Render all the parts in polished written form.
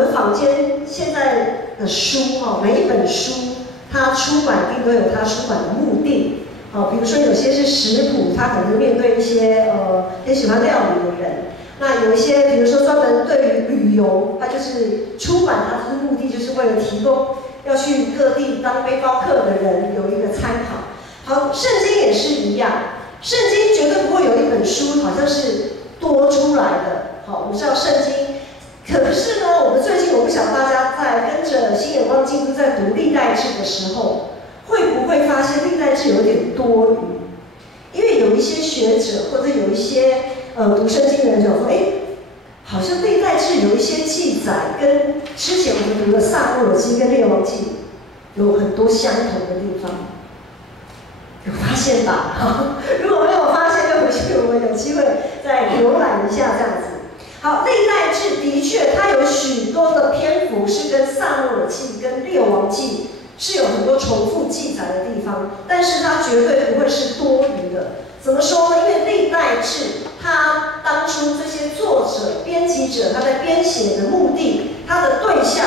们坊间现在的书每一本书它出版一定都有它出版的目的。比如说有些是食谱，它可能面对一些也喜欢料理的人。那有一些，比如说专门对于旅游，它就是出版，它的目的就是为了提供要去各地当背包客的人有一个参考。好，圣经也是一样，圣经绝对不会有一本书好像是多出来的。好，我们知道圣经，可是呢，我们最近我不晓得大家在跟着新眼光基督在读历代志的时候，会不会发现历代志有点多余？因为有一些学者或者有一些读圣经的人讲说，好像历代志有一些记载跟之前我们读的撒母耳记跟列王记有很多相同的地方，有发现吧？如果没有发现，就回去我们有机会再浏览一下这样子。好，历代志的确它有许多的篇幅是跟撒母耳记跟列王记是有很多重复记载的地方，但是它绝对不会是多余的。怎么说呢？因为历代志，它当初这些作者、编辑者，他在编写的目的，他的对象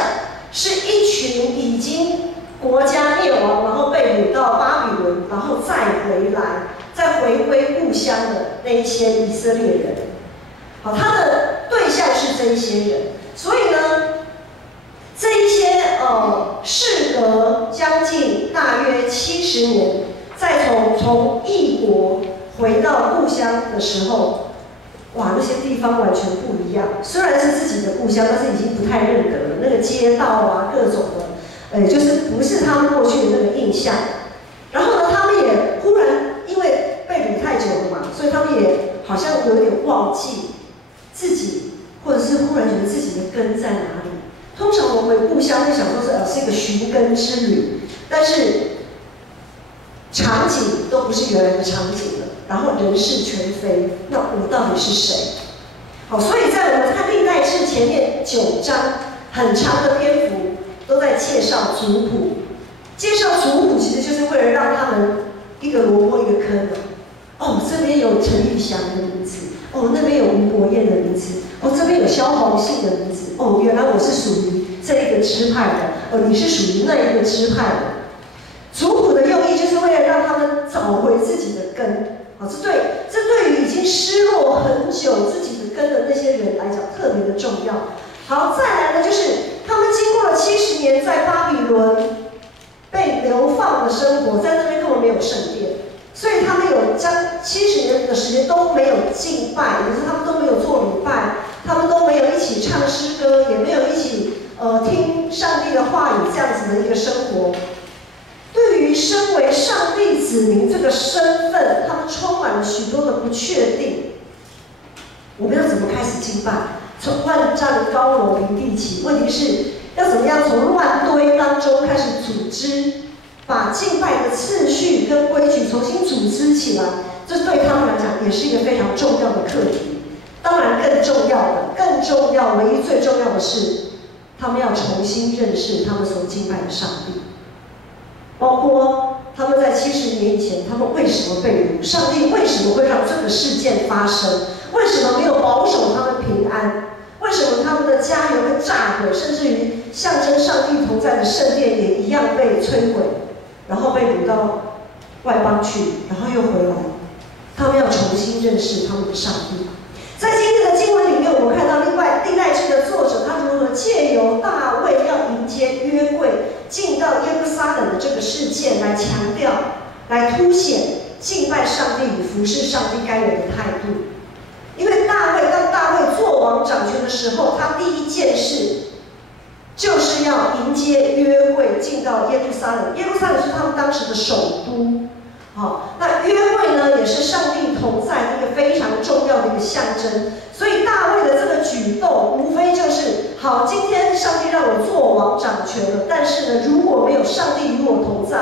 是一群已经国家灭亡，然后被掳到巴比伦，然后再回来，再回归故乡的那一些以色列人。好，他的对象是这一些人，所以呢，这一些事隔将近大约70年，再从异国回到故乡的时候，哇，那些地方完全不一样。虽然是自己的故乡，但是已经不太认得了。那个街道啊，各种的，就是不是他们过去的那个印象。然后呢，他们也忽然因为被掳太久了嘛，所以他们也好像有点忘记自己，或者是忽然觉得自己的根在哪里。通常我们回故乡会想说是一个寻根之旅，但是场景都不是原来的场景了，然后人事全非，那我到底是谁？好，所以在我们看历代志前面9章很长的篇幅都在介绍族谱，介绍族谱其实就是为了让他们一个萝卜一个坑这边有陈玉祥的名字，那边有吴国燕的名字，这边有萧煌信的名字，原来我是属于这一个支派的，你是属于那一个支派的。族谱的用意就是为了让他们找回自己的根，这对于已经失落很久自己的根的那些人来讲特别的重要。好，再来呢，就是他们经过了70年在巴比伦被流放的生活，在那边根本没有圣殿，所以他们有将70年的时间都没有敬拜，也就是他们都没有做礼拜，他们都没有一起唱诗歌，也没有一起听上帝的话语这样子的一个生活。对于身为上帝子民这个身份，他们充满了许多的不确定。我们要怎么开始敬拜？从万丈高楼林立起，问题是要怎么样从乱堆当中开始组织，把敬拜的次序跟规矩重新组织起来，这对他们来讲也是一个非常重要的课题。当然，更重要，唯一最重要的是，他们要重新认识他们所敬拜的上帝。包括他们在70年以前，他们为什么被掳？上帝为什么会让这个事件发生？为什么没有保守他们平安？为什么他们的家园被炸毁，甚至于象征上帝同在的圣殿也一样被摧毁，然后被掳到外邦去，然后又回来？他们要重新认识他们的上帝。在今天的经文里面，我们看到另外历代志的作者，他如何借由大卫要迎接约柜进到耶路撒冷的这个事件来强调，来凸显敬拜上帝与服侍上帝该有的态度。因为当大卫做王掌权的时候，他第一件事就是要迎接约柜进到耶路撒冷。耶路撒冷是他们当时的首都。那约柜呢，也是上帝同在的一个非常重要的一个象征。所以大卫的这个举动，无非就是好，今天上帝让我做王掌权了，但是呢，如果没有上帝与我同在，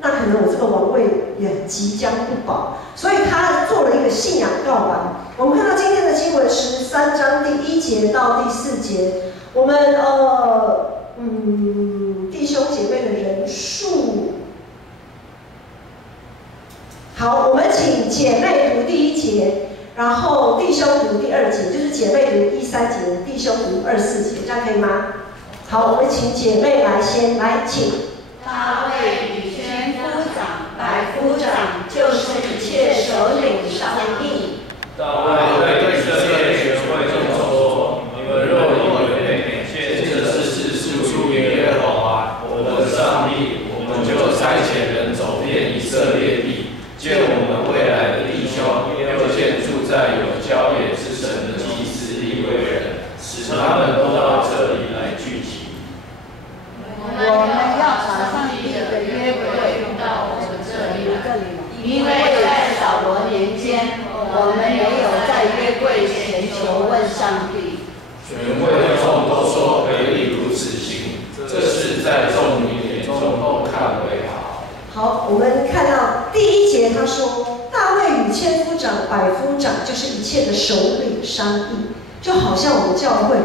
那可能我这个王位也即将不保。所以他做了一个信仰告白。我们看到今天的经文13章第1节到第4节，我们弟兄姐妹的人数。好，我们请姐妹读第1节。然后弟兄读第2节，就是姐妹读第3节，弟兄读24节，这样可以吗？好，我们请姐妹来先来，请。大卫与千夫长、百夫长，就是一切首领商议。大卫对以色列全会众说：你们若以为美，见这事是出于耶和华我们的上帝，我们就差遣人走遍以色列地，见我们未来的弟兄，又见住在有郊野之神的祭司利未人，使他们都到这里来聚集。我们要把上帝的约柜用到我们这里来，因为在扫罗年间，我们没有在约柜前求问上帝。全会众都说可以如此行，这事在众民眼中都看为好。好，我们看到第1节，他说大卫与千夫长、百夫长，就是一切的首领商议，就好像我们教会，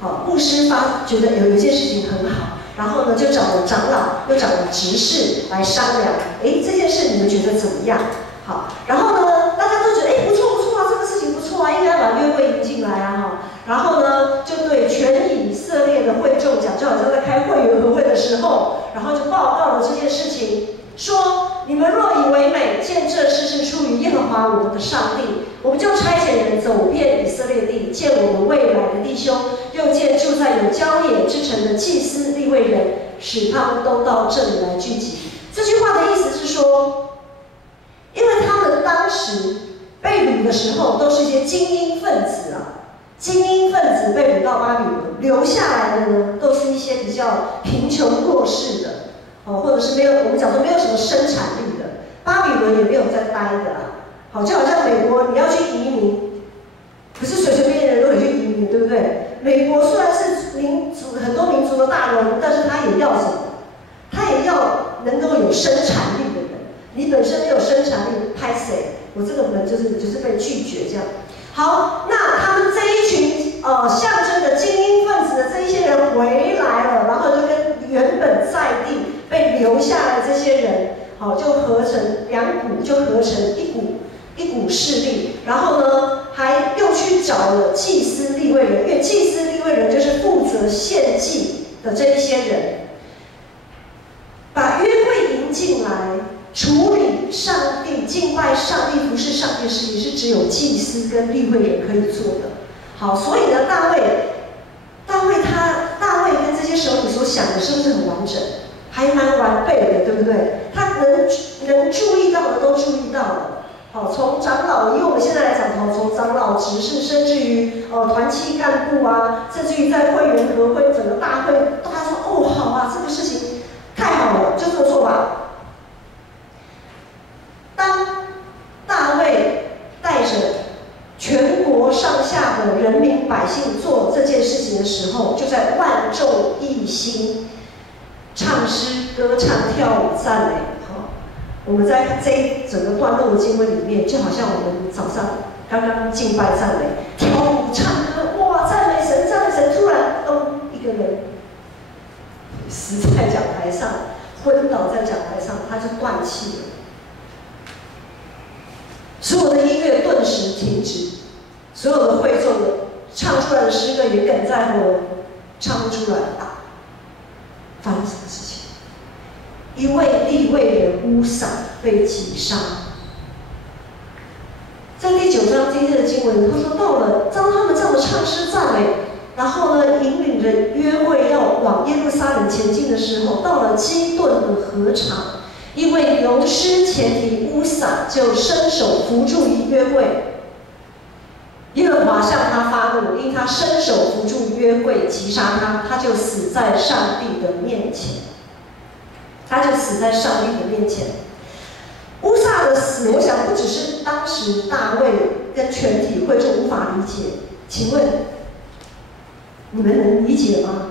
好，牧师觉得有一件事情很好。然后呢，就找了长老，又找了执事来商量。哎，这件事你们觉得怎么样？好，然后呢，大家都觉得哎不错不错啊，这个事情不错啊，应该把约柜引进来啊哈。然后呢，就对全以色列的会众讲，就好像在开会员和会的时候，然后就报告了这件事情，说你们若以为美，见这事是出于耶和华我们的上帝，我们就差遣人走遍以色列地，见我们未来的弟兄，又见住在有郊野之城的祭司利未人，使他们都到这里来聚集。这句话的意思是说，因为他们当时被掳的时候，都是一些精英分子啊，精英分子被掳到巴比伦，留下来的呢，都是一些比较贫穷弱势的，或者是没有我们讲说没有什么生产力的，巴比伦也没有在待的啦。好，就好像美国你要去移民，不是随随便便的人都可以去移民，对不对？美国虽然是很多民族的大熔炉，但是它也要什么？它也要能够有生产力的人。你本身没有生产力，拍谁？我这个人就是被拒绝这样。好，那他们这一群象征的精英分子的这一些人回来了，然后就跟原本在地被留下来的这些人，好，就合成2股，就合成一股势力。然后呢，还又去找了祭司利未人，因为祭司利未人就是负责献祭的这一些人，把约柜迎进来。处理上帝、敬拜上帝、服侍上帝的事情是只有祭司跟利未人可以做的。好，所以呢，大卫跟这些首领所想的是不是很完整？还蛮完备的，对不对？他能注意到的都注意到了。好，从长老，以我们现在来讲，从长老、执事，甚至于团契干部啊，甚至于在会员和会整个大会，大家说哦好啊，这个事情太好了，就这么做吧。当大卫带着全国上下的人民百姓做这件事情的时候，就在万众一心唱诗、歌唱、跳舞、赞美。好，我们在这一整个段落的经文里面，就好像我们早上刚刚敬拜赞美、跳舞、唱歌，哇，赞美神，赞美神！突然，一个人死在讲台上，昏倒在讲台上，他就断气了。所有的音乐顿时停止，所有的会众唱出来的诗歌也哽在喉咙，唱不出来啊！发生什么事情？一位利未人乌撒被击杀。在第9章今天的经文，他说当他们这样的唱诗赞美，然后呢引领着约柜要往耶路撒冷前进的时候，到了基顿的河场。因为流失前敌乌撒就伸手扶住约柜，耶和华向他发怒，因他伸手扶住约柜击杀他，他就死在上帝的面前。乌撒的死，我想不只是当时大卫跟全体会众无法理解，请问你们能理解吗？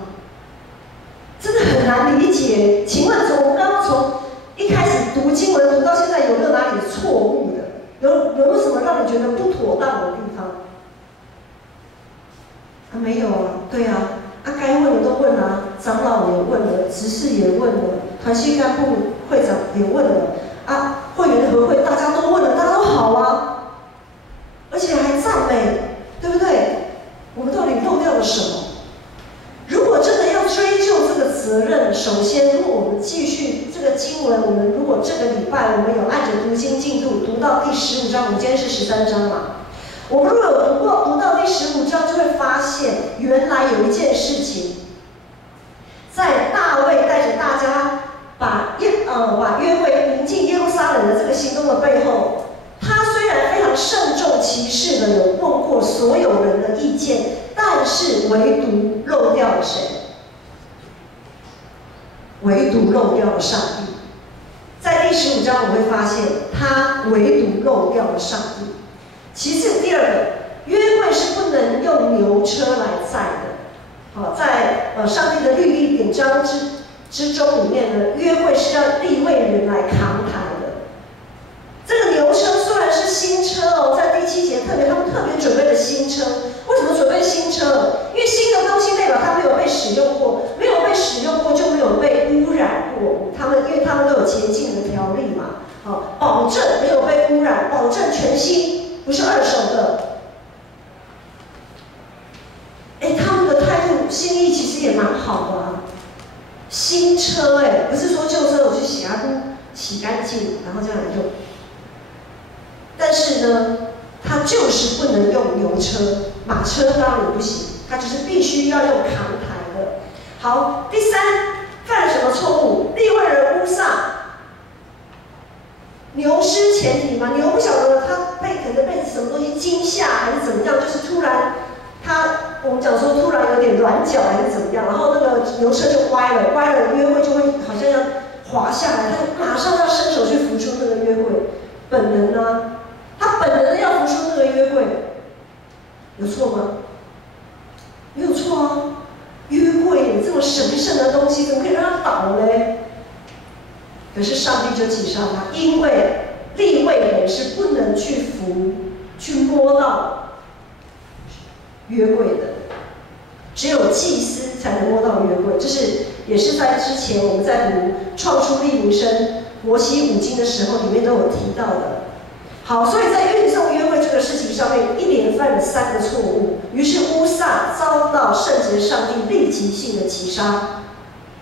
真的很难理解。请问我们刚刚从一开始读经文读到现在，有没有哪里错误的？有没有什么让你觉得不妥当的地方？没有啊，对啊，该问的都问了，长老也问了，执事也问了，团契干部、会长也问了，会员和会大家都问了，大家都好啊，而且还拜，我们有按着读经进度读到第15章，我们今天是13章嘛。我们如果有读到第15章，就会发现原来有一件事情，在大卫带着大家把约柜迎进耶路撒冷的这个行动的背后，他虽然非常慎重其事的有问过所有人的意见，但是唯独漏掉了谁？唯独漏掉了上帝。在第15章我会发现，他唯独漏掉了上帝。其次，第二个，约柜是不能用牛车来载的。好，在上帝的律例典章之中里面呢，约柜是要利未人来扛抬的。这个牛车虽然是新车哦，在第7节他们特别准备了新车。为什么准备新车？因为新的东西代表它没有被使用过，没有被使用过就没有被污染过。因为他们都有洁净的条例嘛，好，保证没有被污染，保证全新，不是二手的。他们的态度心意其实也蛮好的啊。新车不是说旧车我去洗洗干净，然后这样来用。但是呢，它就是不能用牛车，马车当然也不行，它就是必须要用扛抬的。好，第三，犯了什么错误？利未人乌撒，牛失前蹄嘛，牛不晓得他可能被什么东西惊吓还是怎么样，就是突然我们讲说突然有点软脚还是怎么样，然后那个牛车就歪了，约柜就会好像要滑下来，他马上要伸手去扶出那个约柜，本能啊，他本能的要扶出那个约柜，有错吗？没有错啊，约柜这么神圣的东西，怎么可以让它倒嘞？可是上帝就击杀他，因为利未人是不能去扶、去摸到约柜的，只有祭司才能摸到约柜。这也是在之前我们在读创出利民生、摩西五经的时候，里面都有提到的。好，所以在运送约柜这个事情上面，一连犯了3个错误，于是乌撒遭到圣洁上帝立即性的击杀，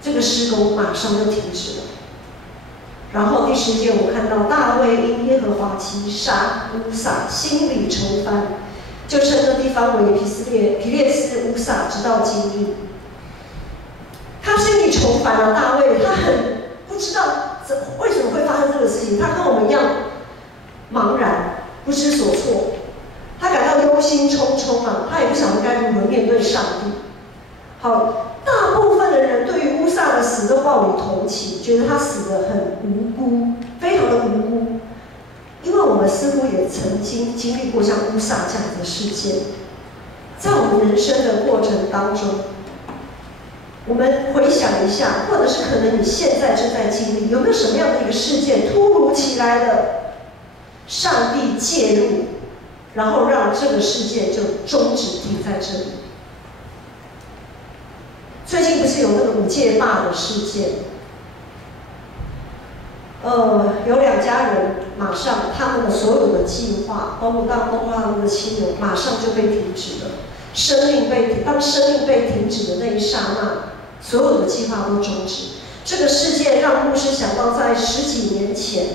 这个施工马上就停止了。然后第10节我们看到大卫因耶和华击杀乌撒，心里愁烦，就称这地方为皮列斯乌撒，直到今日。他心里愁烦了，大卫他很不知道为什么会发生这个事情，他跟我们一样茫然不知所措，他感到忧心忡忡啊，他也不晓得该如何面对上帝。好，大部分的人对于乌撒的死都抱以同情，觉得他死得很无辜，非常的无辜。因为我们似乎也曾经经历过像乌撒这样的事件，在我们人生的过程当中，我们回想一下，或者是可能你现在正在经历，有没有什么样的一个事件突如其来的上帝介入，然后让这个事件就终止停在这里？最近不是有那个5戒霸的事件？有2家人马上他们的所有的计划，包括他们的亲人，马上就被停止了。当生命被停止的那一刹那，所有的计划都终止。这个事件让牧师想到，在10几年前，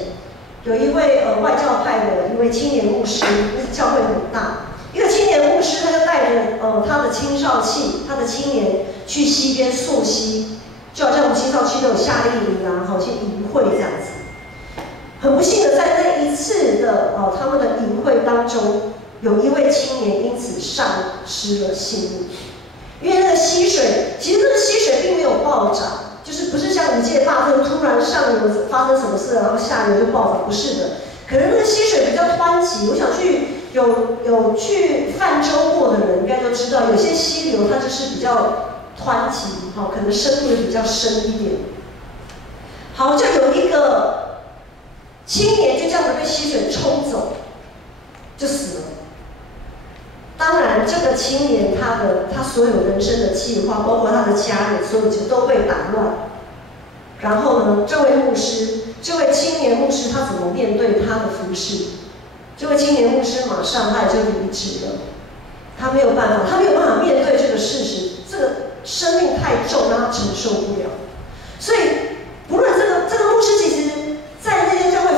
有一位外教派的一位青年牧师，教会很大，一个青年牧师，他就带着他的青少期、他的青年去溪边溯溪，就好像我们青少期都有夏令营啊，好像营会这样子。很不幸的，在那一次的他们的营会当中，有一位青年因此丧失了性命。因为那个溪水，其实那个溪水并没有暴涨，就是不是像5戒霸就突然上游发生什么事，然后下游就暴涨，不是的。可能那个溪水比较湍急，我想有去泛舟过的人应该都知道，有些溪流它就是比较湍急，可能深度也比较深一点。好，就有一个青年就这样子被溪水冲走，就死了。当然，这个青年他所有人生的计划，包括他的家人，所有都被打乱。然后呢，这位青年牧师，他怎么面对他的服事？这位青年牧师马上他也就离职了，他没有办法面对这个事实，这个生命太重，让他承受不了。所以，不论这个牧师，其实在那间教会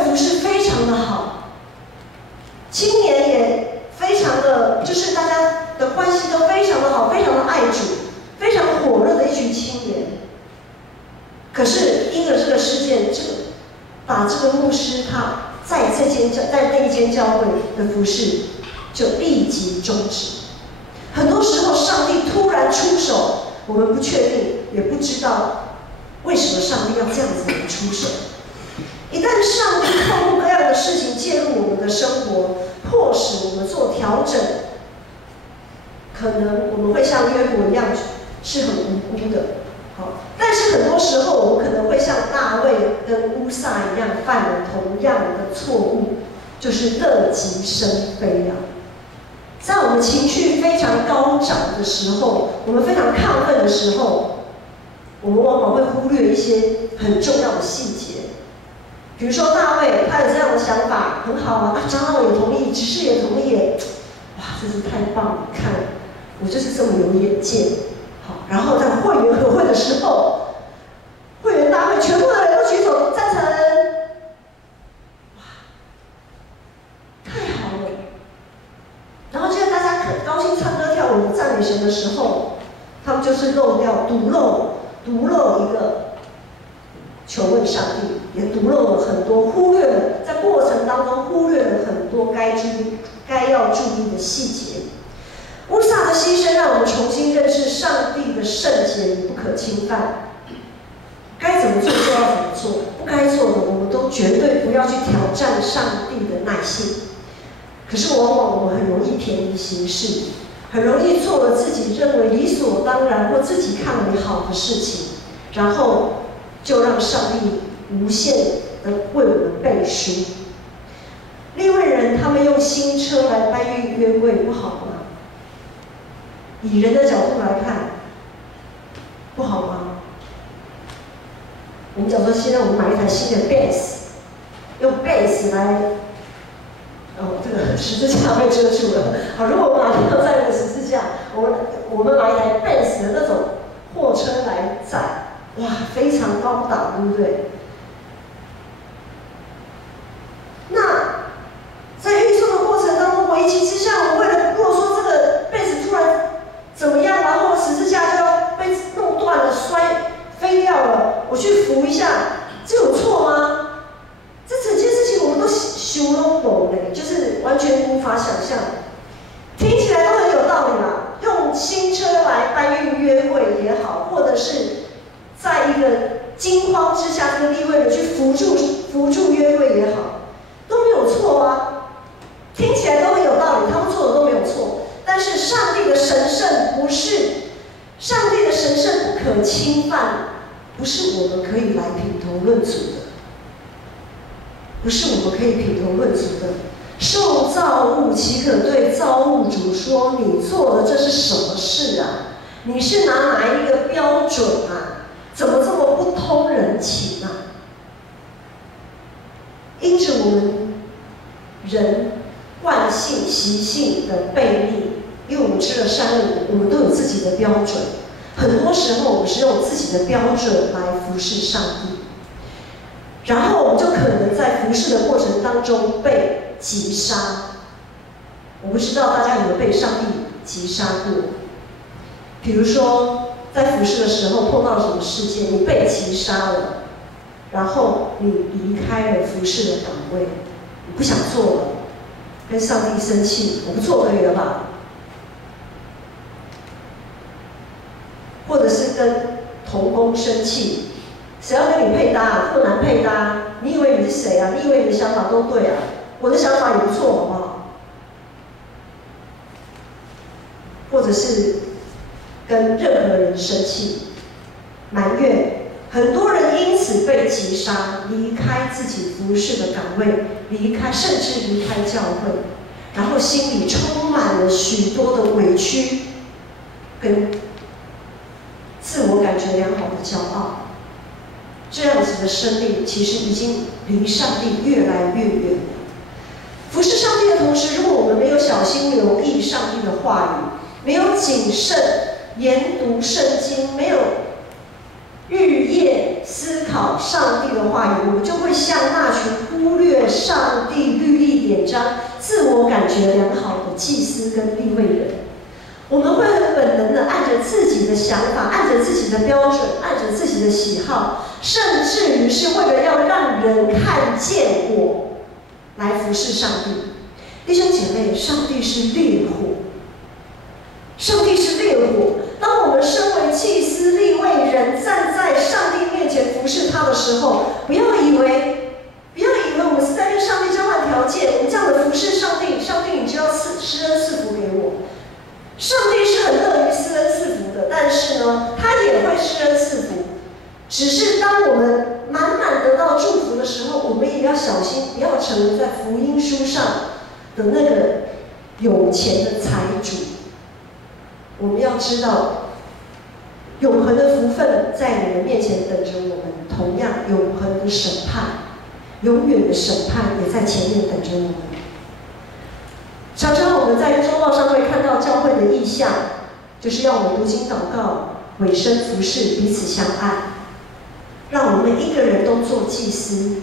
的服事就立即终止。很多时候，上帝突然出手，我们不确定，也不知道为什么上帝要这样子来出手。一旦上帝透过各样的事情介入我们的生活，迫使我们做调整，可能我们会像约伯一样是很无辜的。好，但是很多时候我们可能会像大卫跟乌撒一样犯了同样的错误，就是乐极生悲啊。在我们情绪非常高涨的时候，我们非常亢奋的时候，我们往往会忽略一些很重要的细节。比如说大卫，他有这样的想法，很好啊，长老也同意，执事也同意，哇，真是太棒了！看，我就是这么有眼界。好，然后在会员合会的时候，会员大会全部的人都举手赞成，哇，太好了！然后接着大家很高兴唱歌跳舞赞美神的时候，他们就是独漏一个求问上帝，也独漏了很多，忽略了在过程当中忽略了很多该要注意的细节。乌撒的牺牲让我们重新认识上帝的圣洁与不可侵犯，该怎么做就要怎么做，不该做的我们都绝对不要去挑战上帝的耐性。可是往往我们很容易便宜行事，很容易做了自己认为理所当然或自己看为好的事情，然后就让上帝无限的为我们背书。利未人他们用新车来搬运约柜，不好吗？以人的角度来看，不好吗？我们讲说，现在我们买一台新的 Benz， 用 Benz 来，这个十字架被遮住了。好，如果我们哪天要载一个十字架，我们买一台 Benz 的那种货车来载，哇，非常高档，对不对？那在运送的过程当中，我一气之下，我为了如果说这个 Benz 突然怎么样，然后十字架就要被弄断了、飞掉了，我去扶一下，这有错吗？这整件事情我们都修都懂的，就是完全无法想象。听起来都很有道理啦，用新车来搬运约柜也好，或者是在一个惊慌之下，这个利未人去扶住约柜也好，都没有错啊。听起来都很有道理，他们做的都没有错。但是上帝的神圣不是，上帝的神圣不可侵犯，不是我们可以来品头论足的，不是我们可以品头论足的。受造物岂可对造物主说：“你做的这是什么事啊？你是拿哪一个标准啊？怎么这么不通人情啊？”因着我们人惯性习性的悖逆，因为我们吃了善恶，我们都有自己的标准。很多时候，我们是用自己的标准来服侍上帝，然后我们就可能在服侍的过程当中被击杀。我不知道大家有没有被上帝击杀过？比如说，在服侍的时候碰到什么事件，你被击杀了，然后你离开了服侍的岗位，你不想做了，跟上帝生气，我不做可以了吧？或者是跟同工生气，谁要跟你配搭啊？这么难配搭，你以为你是谁啊？你以为你的想法都对啊？我的想法也不错，好不好？或者是跟任何人生气、埋怨，很多人因此被击杀，离开自己服侍的岗位，甚至离开教会，然后心里充满了许多的委屈跟自我感觉良好的骄傲。这样子的生命其实已经离上帝越来越远了。服侍上帝的同时，如果我们没有小心留意上帝的话语，没有谨慎研读圣经，没有日夜思考上帝的话语，我们就会像那群忽略上帝律例典章、自我感觉良好的祭司跟利未人。我们会很本能的按着自己的想法，按着自己的标准，按着自己的喜好，甚至于是为了要让人看见我来服侍上帝。弟兄姐妹，上帝是烈火，上帝是烈火。当我们身为祭司、利未人，站在上帝面前服侍他的时候，不要以为我们是在跟上帝交换条件，我们这样的服侍上帝，上帝你就要施恩赐福给我。上帝是很乐于施恩赐福的，但是呢，他也会施恩赐福。只是当我们满满得到祝福的时候，我们也要小心，不要成为在福音书上的那个有钱的财主。我们要知道，永恒的福分在你们面前等着我们，同样永恒的审判，永远的审判也在前面等着我们。常常我们在周报上会看到教会的意向，就是要我们读经祷告、委身服侍、彼此相爱，让我们一个人都做祭司。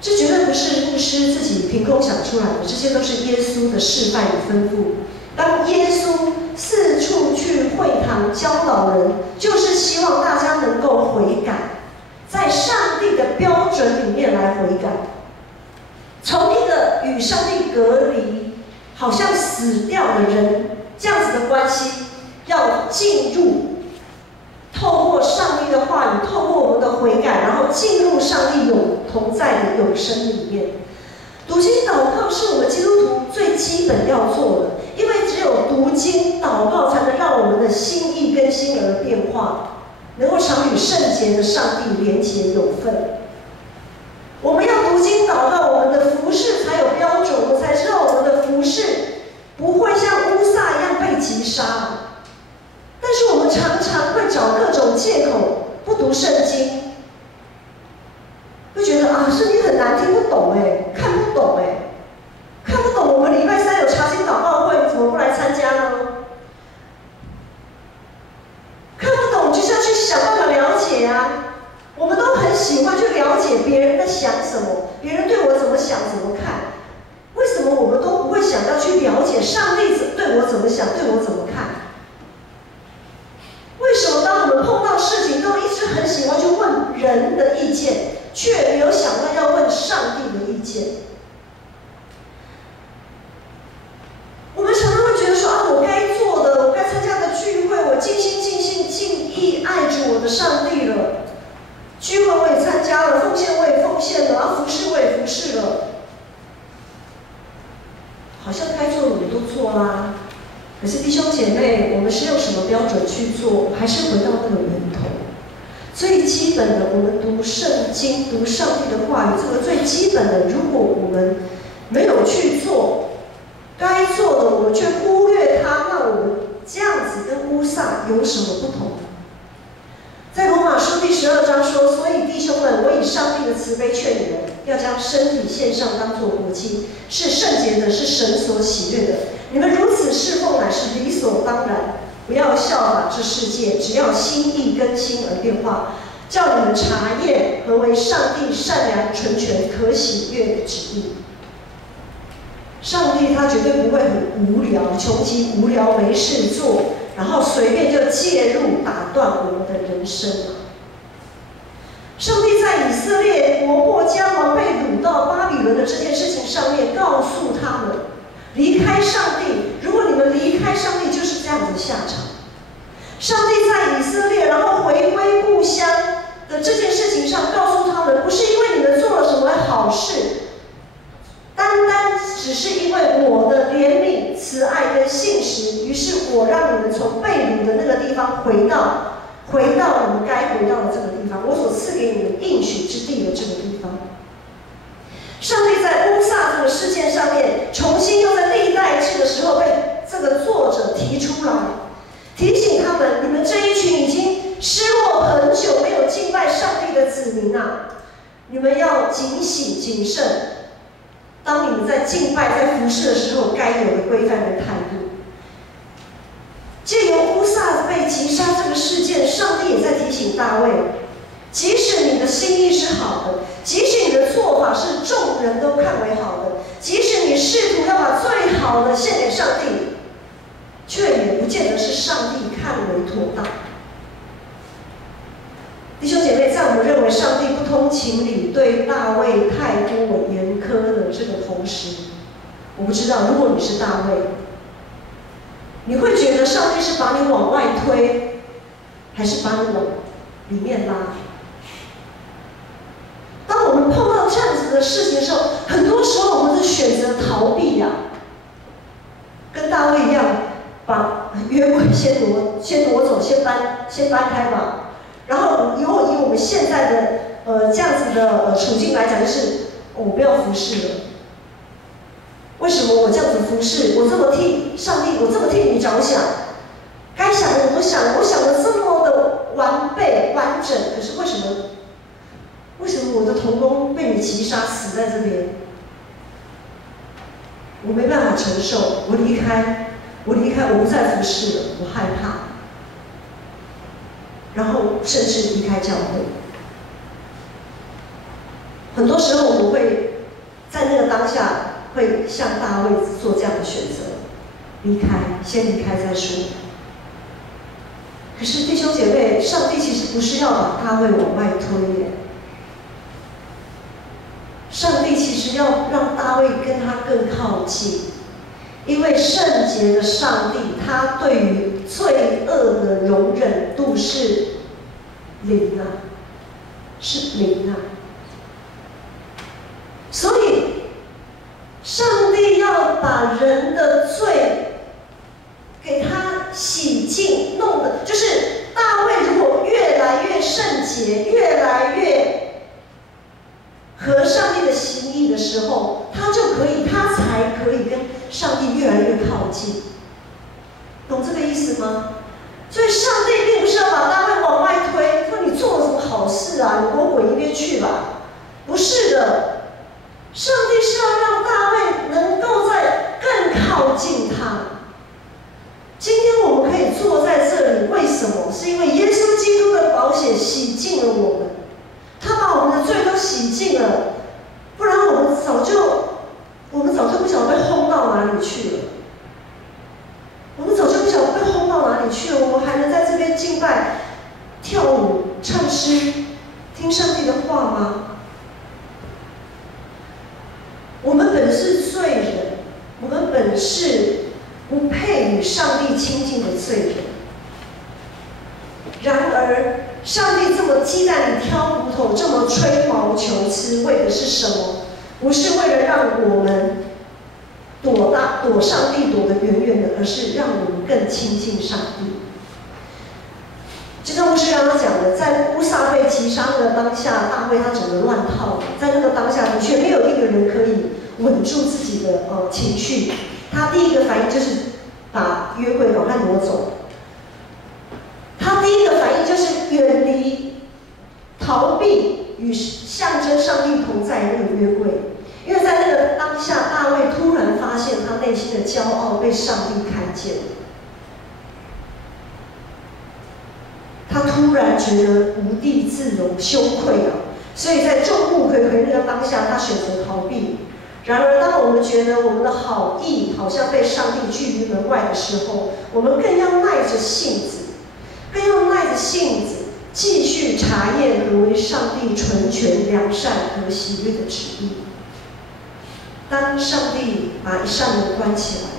这绝对不是牧师自己凭空想出来的，这些都是耶稣的示范与吩咐。当耶稣四处去会堂教导人，就是希望大家能够悔改，在上帝的标准里面来悔改，从一个与上帝隔离、好像死掉的人这样子的关系，要进入，透过上帝的话语，透过我们的悔改，然后进入上帝永同在的永生里面。读经祷告是我们基督徒最基本要做的，因为只有读经祷告才能让我们的心意更新而变化，能够常与圣洁的上帝连结有份。我们要读经祷告，我们的服事才有标准，我们才知道我们的服事不会像乌撒一样被击杀。但是我们常常会找各种借口不读圣经，会觉得啊，圣经很难听不懂看不懂看不懂。我们礼拜三有查经祷告会，你怎么不来参加呢？看不懂就是要去想办法了解啊。我们都很喜欢去了解别人在想什么，别人对我怎么想怎么看。为什么我们都不会想要去了解上帝对我怎么想，对我怎么看？为什么当我们碰到事情都一直很喜欢去问人的意见，却没有想到要问上帝的意见？我们常常会觉得说啊，我该做的，我该参加的聚会，我尽心尽性尽意爱着我的上帝了。聚会我也参加了，奉献我也奉献了，服事我也服事了，好像该做的我们都做啦。可是弟兄姐妹，我们是用什么标准去做？还是回到那个源头？最基本的，我们读圣经、读上帝的话语，这个最基本的，如果我们没有去做该做的，我们却忽略它，那我们这样子跟乌撒有什么不同？在罗马书第12章说，所以弟兄们，我以上帝的慈悲劝你们，要将身体献上，当作活祭，是圣洁的，是神所喜悦的。你们如此侍奉，乃是理所当然。不要效法这世界，只要心意更新而变化，叫你们查验何为上帝善良、纯全、可喜悦的旨意。上帝他绝对不会很无聊，穷极无聊没事做，然后随便就介入打断我们的人生上帝在以色列国破家亡、被掳到巴比伦的这件事情上面，告诉他们离开上帝。如果你们离开上帝，就是这样子的下场。上帝在以色列，然后回归故乡的这件事情上，告诉他们，不是因为你们做了什么好事，单单只是因为我的怜悯、慈爱跟信实，于是我让你们从被掳的那个地方回到你们该回到的这个地方，我所赐给你们应许之地的这个地方。上帝在乌撒这个事件上面，重新又在历代志的时候被这个作者提出来，提醒他们：你们这一群已经失落很久没有敬拜上帝的子民啊，你们要警醒谨慎。当你们在敬拜、在服事的时候，该有的规范跟态度。借由乌撒被击杀这个事件，上帝也在提醒大卫：即使你的心意是好的，即使你的做法是众人都看为好的，即使你试图要把最好的献给上帝，却也不见得是上帝看为妥当。弟兄姐妹，在我们认为上帝不通情理，对大卫太过严苛的这个同时，我不知道，如果你是大卫，你会觉得上帝是把你往外推，还是把你往里面拉？当我们碰到这样子的事情的时候，很多时候我们是选择逃避呀，跟大卫一样，把约柜先挪走，先搬开吧。然后以我们现在的这样子的处境来讲，就是我不要服侍了。为什么我这样子服侍？我这么替上帝，我这么替你着想，该想的我都想，我想的这么的完备完整，可是为什么我的同工被你击杀死在这边？我没办法承受，我离开，我不再服侍了，我害怕。然后甚至离开教会。很多时候我们会在那个当下会像大卫做这样的选择，离开，先离开再说。可是弟兄姐妹，上帝其实不是要把大卫往外推耶，上帝其实要让大卫跟他更靠近，因为圣洁的上帝，他对于罪恶的容忍度是零啊，是零啊。所以，上帝要把人的罪给他洗净，弄的就是大卫如果越来越圣洁，越来越合上帝的心意的时候，他才可以跟上帝越来越靠近，懂这个意思吗？所以上帝并不是要把大卫往外推，说你做了什么好事啊，你给我滚一边去吧，不是的。上帝是要让大卫能够再更靠近他。今天我们可以坐在这里，为什么？是因为耶稣基督的宝血洗净了我们，他把我们的罪都洗净了，不然我们早就不晓得被轰到哪里去了。我们早就不晓得被轰到哪里去了，我们还能在这边敬拜、跳舞、唱诗、听上帝的话吗？我们本是罪人，我们本是不配与上帝亲近的罪人。然而，上帝这么鸡蛋里挑骨头，这么吹毛求疵，为的是什么？不是为了让我们躲上帝躲得远远的，而是让我们更亲近上帝。就像牧师刚刚讲的，在乌撒被击杀的当下，大卫他整个乱套，在那个当下的确没有一个人可以稳住自己的情绪。他第一个反应就是把约柜赶快挪走，他第一个反应就是远离、逃避与象征上帝同在的那个约柜。因为在那个当下，大卫突然发现他内心的骄傲被上帝看见了。他突然觉得无地自容，羞愧啊！所以在众目睽睽那个当下，他选择逃避。然而，当我们觉得我们的好意好像被上帝拒于门外的时候，我们更要耐着性子，继续查验何为上帝纯全、良善和喜悦的旨意。当上帝把一扇门关起来，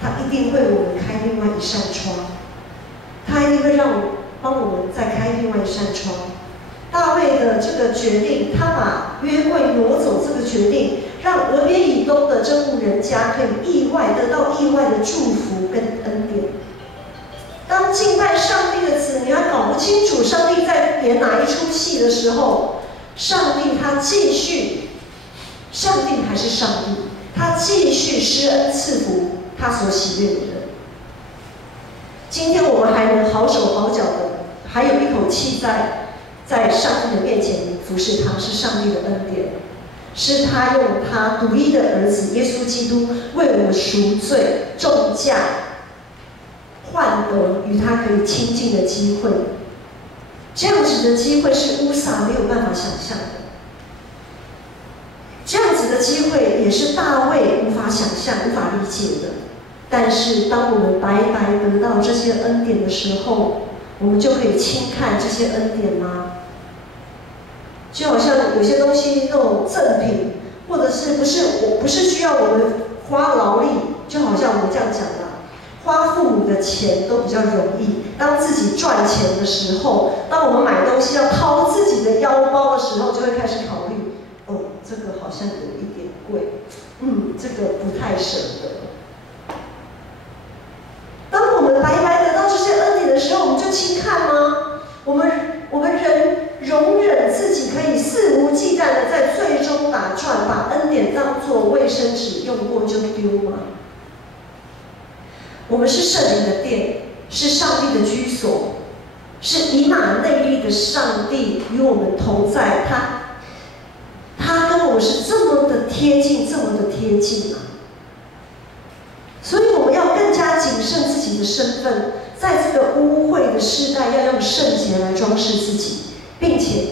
他一定会为我们开另外一扇窗，他一定会帮我们再开另外一扇窗。大卫的这个决定，他把约柜挪走这个决定，让俄别以东的这户人家可以得到意外的祝福跟恩典。当敬拜上帝的子女还搞不清楚上帝在演哪一出戏的时候，上帝还是上帝，他继续施恩赐福他所喜悦的人。今天我们还能好手好脚的，还有一口气在上帝的面前服侍他，是上帝的恩典，是他用他独一的儿子耶稣基督为我们赎罪重价换得与他可以亲近的机会。这样子的机会是乌撒没有办法想象的，这样子的机会也是大卫无法想象、无法理解的。但是当我们白白得到这些恩典的时候，我们就可以轻看这些恩典吗？就好像有些东西那种赠品，或者是不是需要我们花劳力，就好像我们这样讲的，花父母的钱都比较容易。当自己赚钱的时候，当我们买东西要掏自己的腰包的时候，就会开始考虑，哦，这个好像有一点贵，这个不太舍得。当我们白白得到这些恩典的时候，我们就轻看吗？我们人容忍自己可以肆无忌惮的在最终打转，把恩典当作卫生纸用过就丢吗？我们是圣灵的殿，是上帝的居所，是以马内利的上帝与我们同在。他跟我们是这么的贴近，这么的贴近啊！所以我们要更加谨慎自己的身份，在这个污秽的世代，要用圣洁来装饰自己，并且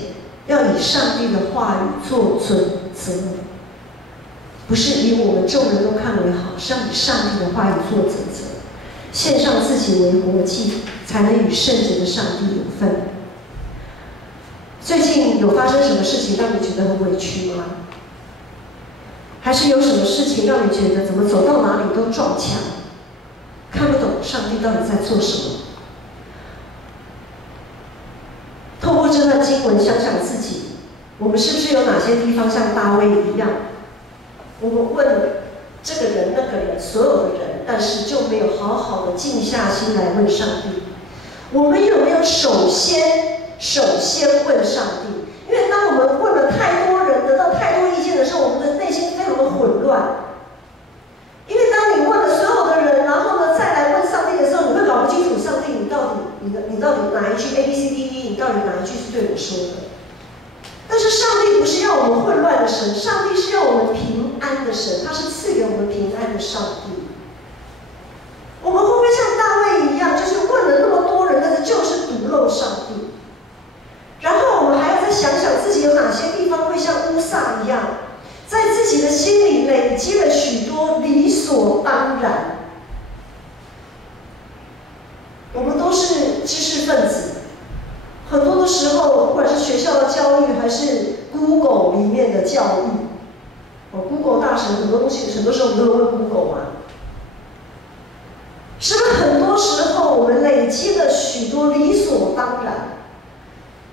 要以上帝的话语做准则，不是以我们众人都看为好，是要以上帝的话语做准则，献上自己为活祭，才能与圣洁的上帝有份。最近有发生什么事情让你觉得很委屈吗？还是有什么事情让你觉得怎么走到哪里都撞墙，看不懂上帝到底在做什么？透过这段经文想想自己，我们是不是有哪些地方像大卫一样，我们问这个人那个人所有的人，但是就没有好好的静下心来问上帝。我们有没有首先问上帝？因为当我们问了太多人，得到太多意见的时候，我们的内心非常的混乱。因为当你问了所有的人，然后呢再来问上帝的时候，你会搞不清楚上帝你到底哪一句 ABCDE， 你到底哪一句是对我说的？但是上帝不是要我们混乱的神，上帝是要我们平安的神，他是赐给我们平安的上帝。我们会不会像大卫一样，就是问了那么多人，但是就是独漏上帝？然后我们还要再想想自己有哪些地方会像乌撒一样，在自己的心里累积了许多理所当然。我们都是知识分子，很多的时候，不管是学校的教育，还是 Google 里面的教育，Google 大神很多东西，很多时候我们都会问 Google 嘛。是不是很多时候我们累积了许多理所当然？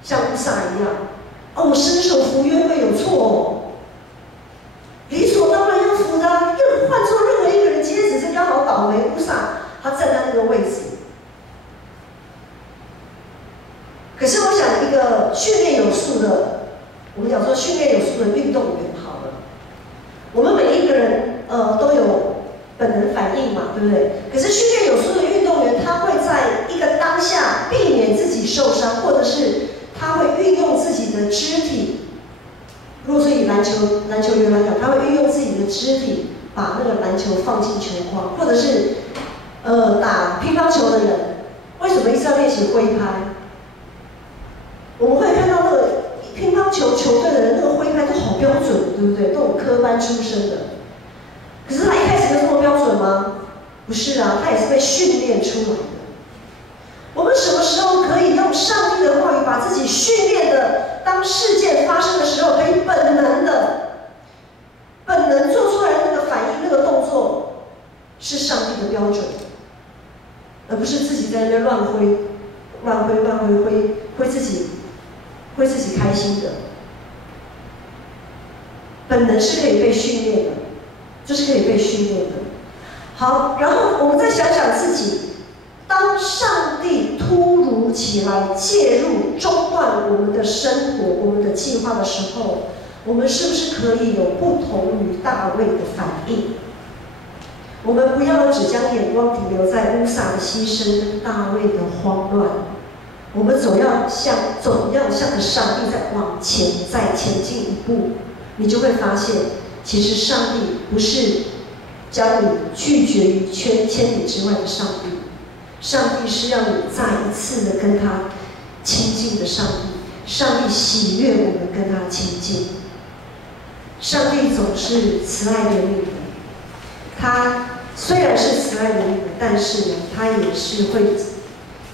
像乌撒一样，我伸手扶约会有错哦，理所当然要扶的，换做任何一个人，今天只是刚好倒霉，乌撒他站在那个位置。可是我想，一个训练有素的，我们讲说训练有素的运动员好了，我们每一个人都有本能反应嘛，对不对？可是训练有素的运动员，他会在一个当下避免自己受伤，或者是他会运用自己的肢体。如果是以篮球员来讲，他会运用自己的肢体把那个篮球放进球框，或者是打乒乓球的人，为什么一直要练习挥拍？我们会看到那个乒乓球球队的人，那个挥拍都好标准，对不对？都有科班出身的。可是他一开始就这么标准吗？不是啊，他也是被训练出来的。我们什么时候可以用上帝的话语把自己训练的，当事件发生的时候，可以本能做出来的那个反应、那个动作，是上帝的标准，而不是自己在那边乱挥，会自己开心的。本能是可以被训练的，就是可以被训练的。好，然后我们再想想自己。当上帝突如其来介入中断我们的生活、我们的计划的时候，我们是不是可以有不同于大卫的反应？我们不要只将眼光停留在乌撒的牺牲跟大卫的慌乱，我们总要向着上帝再前进一步，你就会发现，其实上帝不是将你拒绝于千里之外的上帝。上帝是让你再一次的跟他亲近的上帝，上帝喜悦我们跟他亲近。上帝总是慈爱怜悯的，他虽然是慈爱怜悯的，但是呢，他也是会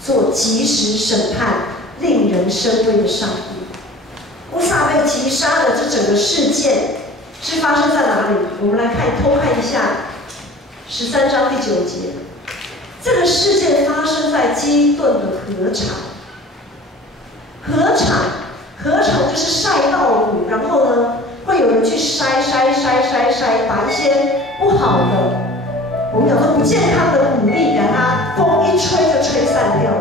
做及时审判、令人生畏的上帝。乌撒被击杀的这整个事件是发生在哪里？我们来偷看一下13章第9节。这个事件发生在基顿的禾场。禾场就是晒稻谷，然后呢，会有人去筛，把一些不好的，我们讲说不健康的谷粒，给它风一吹就吹散掉了。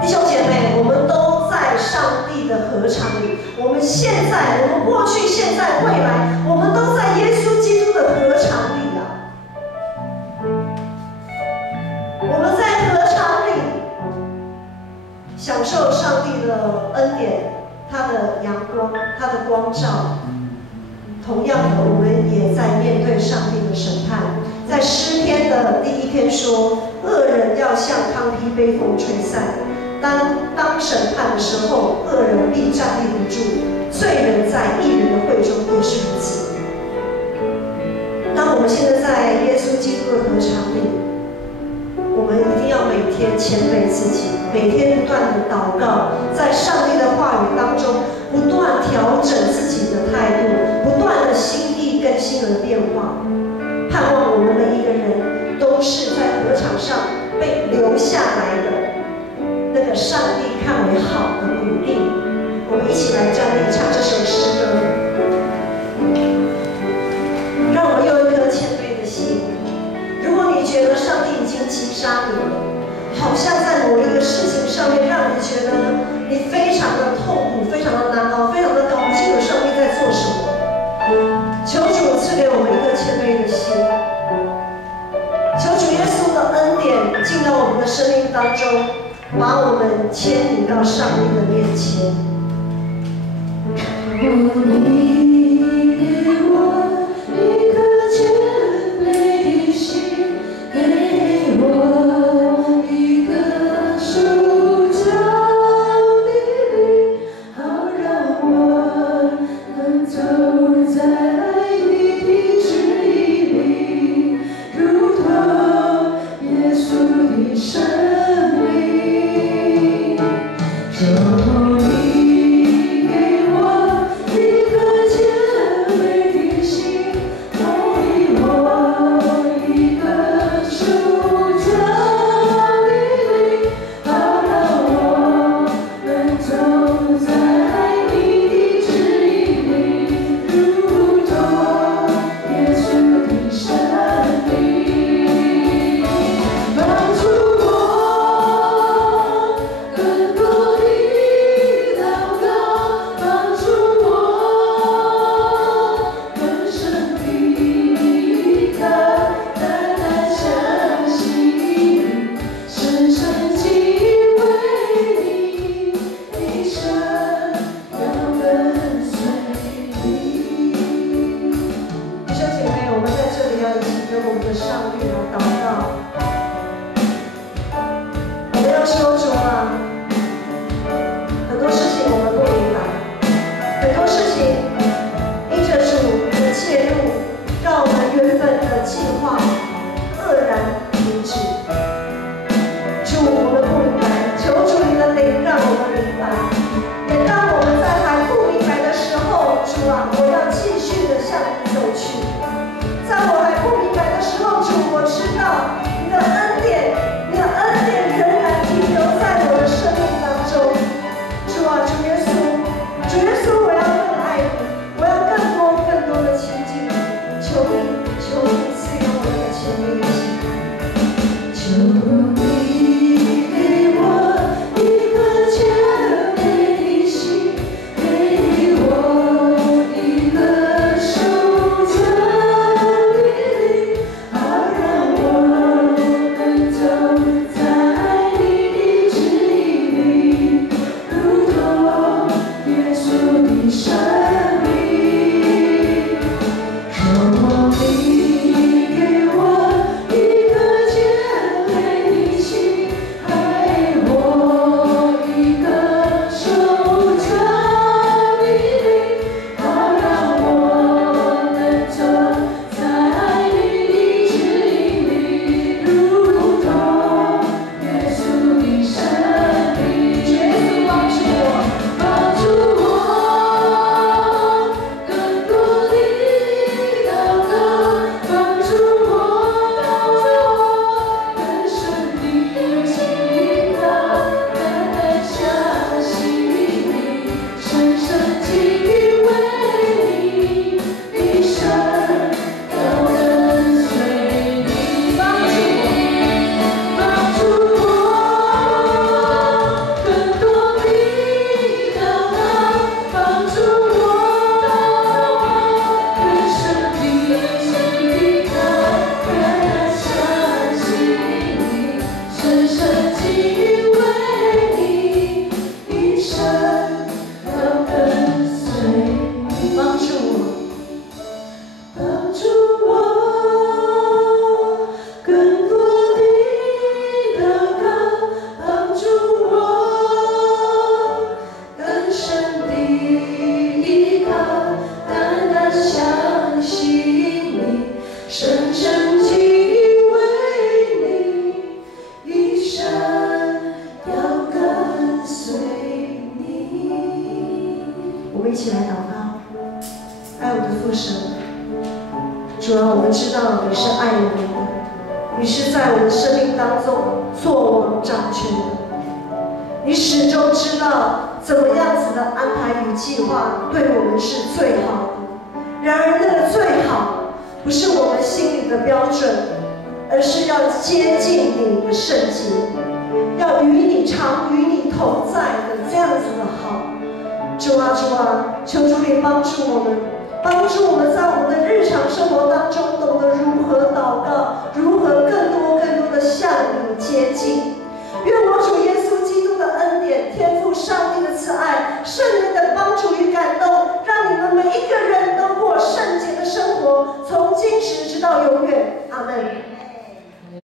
弟兄姐妹，我们都在上帝的禾场里。我们现在，我们过去、现在、未来，我们都在耶稣基督的禾场里啊。我们在禾场里享受上帝的恩典，他的阳光，他的光照。同样的，我们也在面对上帝的审判。在诗篇的第1篇说，恶人要像糠秕被风吹散。当审判的时候，恶人必站立不住，罪人在义人的会中也是如此。当我们现在在耶稣基督的禾场里，我们一定要每天谦卑自己，每天不断的祷告，在上帝的话语当中不断调整自己的态度，不断的心意更新而变化。盼望我们每一个人都是在禾场上被留下来的那个上帝看为好的鼓励。我们一起来站立唱这首诗歌，让我们有一颗谦卑的心。如果你觉得上帝已经击杀你了，好像在某一个事情上面让你觉得你非常的痛苦，非常的难熬，非常的搞不清楚上帝在做什么，求主赐给我们一颗谦卑的心，求主耶稣的恩典进到我们的生命当中，把我们牵引到上帝的面前。你给我一颗谦卑的心，给我一个手脚的力，好让我能走在你的旨意里，如同耶稣的生命。求你给我一颗生命当中作王掌权的。你始终知道怎么样子的安排与计划对我们是最好的。然而，那个最好不是我们心里的标准，而是要接近你的圣洁，要与你常与你同在的这样子的好。主啊，主啊，求主你帮助我们，帮助我们在我们的日常生活当中懂得如何祷告，如何更多的向你接近。愿我主耶稣基督的恩典、天父上帝的慈爱、圣灵